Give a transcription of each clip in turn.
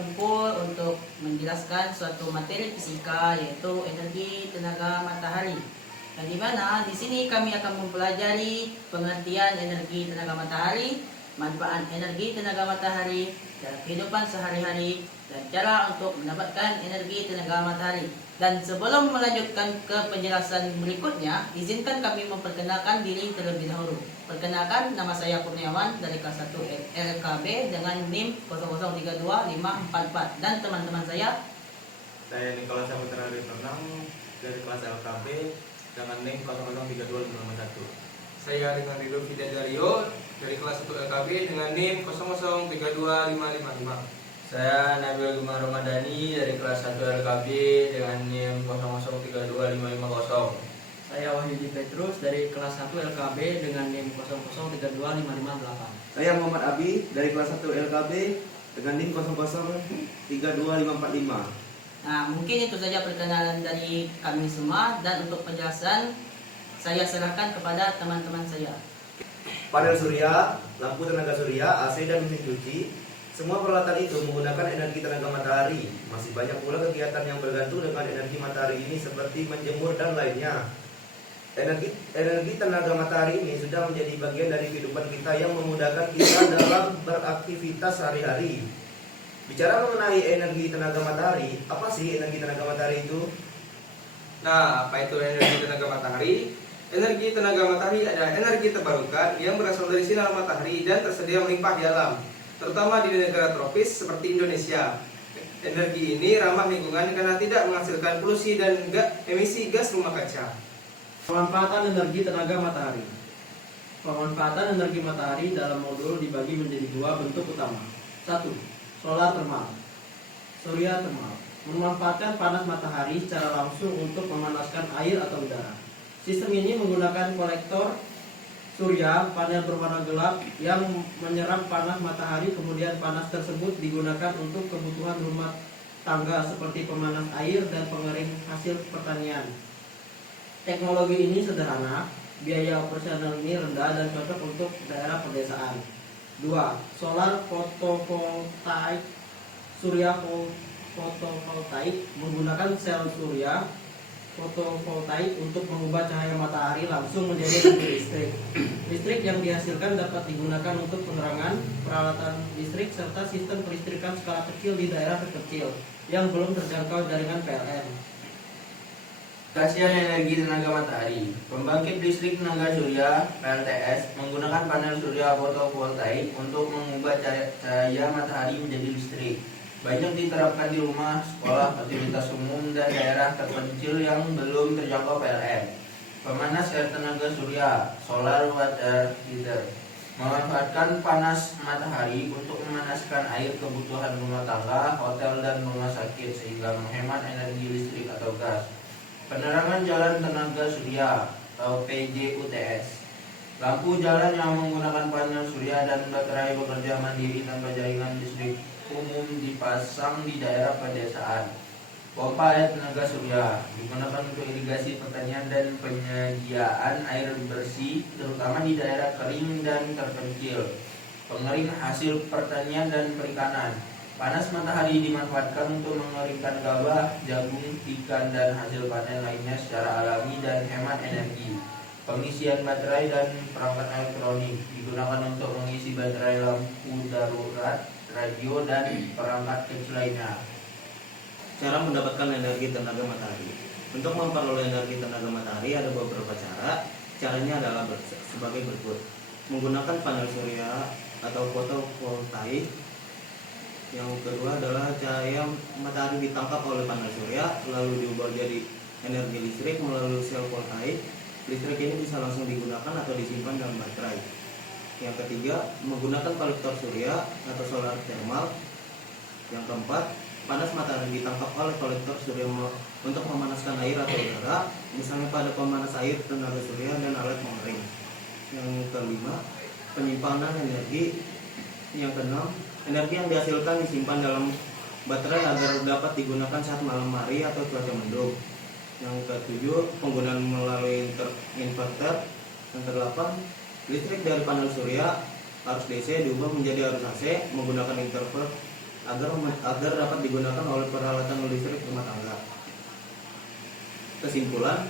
berkumpul untuk menjelaskan suatu materi fisika yaitu energi tenaga matahari. Yang dimana di sini kami akan mempelajari pengertian energi tenaga matahari, manfaat energi tenaga matahari dalam kehidupan sehari-hari, dan cara untuk mendapatkan energi tenaga matahari. Dan sebelum melanjutkan ke penjelasan berikutnya, izinkan kami memperkenalkan diri terlebih dahulu. Perkenalkan, nama saya Kurniawan dari kelas 1 LKB dengan NIM 0032544, dan teman-teman saya Nicholas Saputra Ritonang dari kelas LKB dengan NIM 0032551. Saya dengan Ridho Fidario dari kelas 1 LKB dengan NIM 0032555. Saya Nabil Gumar Ramadhani dari kelas 1 LKB dengan NIM 0032550. Saya Wahyudi Petrus dari kelas 1 LKB dengan NIM 0032558. Saya Muhammad Abi dari kelas 1 LKB dengan NIM 0032545. Nah, mungkin itu saja perkenalan dari kami semua, dan untuk penjelasan saya serahkan kepada teman-teman saya. Panel surya, lampu tenaga surya, AC dan mesin cuci, semua peralatan itu menggunakan energi tenaga matahari. Masih banyak pula kegiatan yang bergantung dengan energi matahari ini seperti menjemur dan lainnya. Energi tenaga matahari ini sudah menjadi bagian dari kehidupan kita yang memudahkan kita dalam beraktivitas sehari-hari. Bicara mengenai energi tenaga matahari, apa sih energi tenaga matahari itu? Nah, apa itu energi tenaga matahari? Energi tenaga matahari adalah energi terbarukan yang berasal dari sinar matahari dan tersedia melimpah di alam, terutama di negara tropis seperti Indonesia. Energi ini ramah lingkungan karena tidak menghasilkan polusi dan emisi gas rumah kaca. Pemanfaatan energi tenaga matahari. Pemanfaatan energi matahari dalam modul dibagi menjadi dua bentuk utama. 1. Solar thermal. Surya thermal memanfaatkan panas matahari secara langsung untuk memanaskan air atau udara. Sistem ini menggunakan kolektor surya panel berwarna gelap yang menyerap panas matahari, kemudian panas tersebut digunakan untuk kebutuhan rumah tangga seperti pemanas air dan pengering hasil pertanian. Teknologi ini sederhana, biaya operasional ini rendah dan cocok untuk daerah pedesaan. 2. Solar fotovoltaik. Surya fotovoltaik menggunakan sel surya fotovoltaik untuk mengubah cahaya matahari langsung menjadi energi listrik. Listrik yang dihasilkan dapat digunakan untuk penerangan, peralatan listrik, serta sistem kelistrikan skala kecil di daerah terkecil yang belum terjangkau jaringan PLN. Stasiun energi tenaga matahari. Pembangkit listrik tenaga surya (PLTS) menggunakan panel surya fotovoltaik untuk mengubah cahaya matahari menjadi listrik. Banyak diterapkan di rumah, sekolah, fasilitas umum, dan daerah terpencil yang belum terjangkau PLN. Pemanas air tenaga surya (solar water heater) memanfaatkan panas matahari untuk memanaskan air kebutuhan rumah tangga, hotel, dan rumah sakit sehingga menghemat energi listrik atau gas. Penerangan jalan tenaga surya atau PJUTS. Lampu jalan yang menggunakan panel surya dan baterai bekerja mandiri tanpa jaringan listrik umum dipasang di daerah pedesaan. Pompa air tenaga surya digunakan untuk irigasi pertanian dan penyediaan air bersih, terutama di daerah kering dan terpencil. Pengering hasil pertanian dan perikanan. Panas matahari dimanfaatkan untuk mengeringkan gabah, jagung, ikan, dan hasil panen lainnya secara alami dan hemat energi. Pengisian baterai dan perangkat elektronik digunakan untuk mengisi baterai lampu darurat, radio, dan perangkat kecil lainnya. Cara mendapatkan energi tenaga matahari. Untuk memperoleh energi tenaga matahari ada beberapa cara. Caranya adalah sebagai berikut. Menggunakan panel surya atau fotovoltaik. Yang kedua adalah cahaya matahari ditangkap oleh panel surya lalu diubah jadi energi listrik melalui sel voltaik. Listrik ini bisa langsung digunakan atau disimpan dalam baterai. Yang ketiga, menggunakan kolektor surya atau solar thermal. Yang keempat, panas matahari ditangkap oleh kolektor surya untuk memanaskan air atau udara, misalnya pada pemanas air tenaga surya dan alat pengering. Yang kelima, penyimpanan energi. Yang keenam, energi yang dihasilkan disimpan dalam baterai agar dapat digunakan saat malam hari atau cuaca mendung. Yang ketujuh, penggunaan melalui inverter. Yang kedelapan, listrik dari panel surya arus DC diubah menjadi arus AC menggunakan inverter agar dapat digunakan oleh peralatan listrik rumah tangga. Kesimpulan,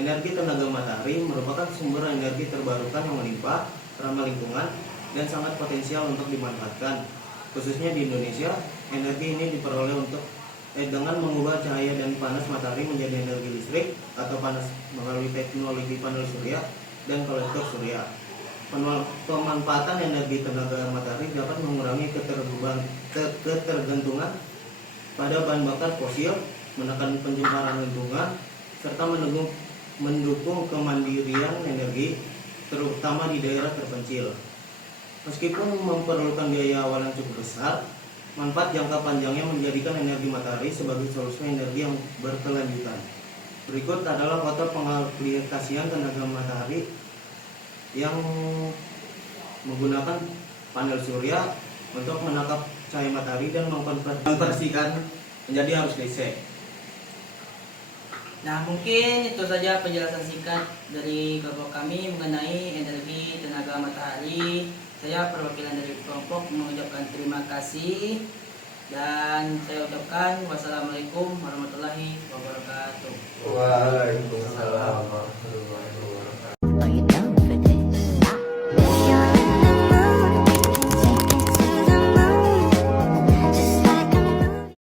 energi tenaga matahari merupakan sumber energi terbarukan yang melimpah, ramah lingkungan, dan sangat potensial untuk dimanfaatkan. Khususnya di Indonesia, energi ini diperoleh dengan mengubah cahaya dan panas matahari menjadi energi listrik atau panas melalui teknologi panel surya dan kolektor surya. Pemanfaatan energi tenaga matahari dapat mengurangi ketergantungan pada bahan bakar fosil, menekan pencemaran lingkungan, serta mendukung kemandirian energi, terutama di daerah terpencil. Meskipun memerlukan biaya awal yang cukup besar, manfaat jangka panjangnya menjadikan energi matahari sebagai solusi energi yang berkelanjutan. Berikut adalah foto pengaplikasian tenaga matahari yang menggunakan panel surya untuk menangkap cahaya matahari dan mengkonversikan menjadi arus DC. Nah, mungkin itu saja penjelasan singkat dari kelompok kami mengenai energi tenaga matahari. Saya perwakilan dari kelompok mengucapkan terima kasih dan saya ucapkan wassalamualaikum warahmatullahi wabarakatuh.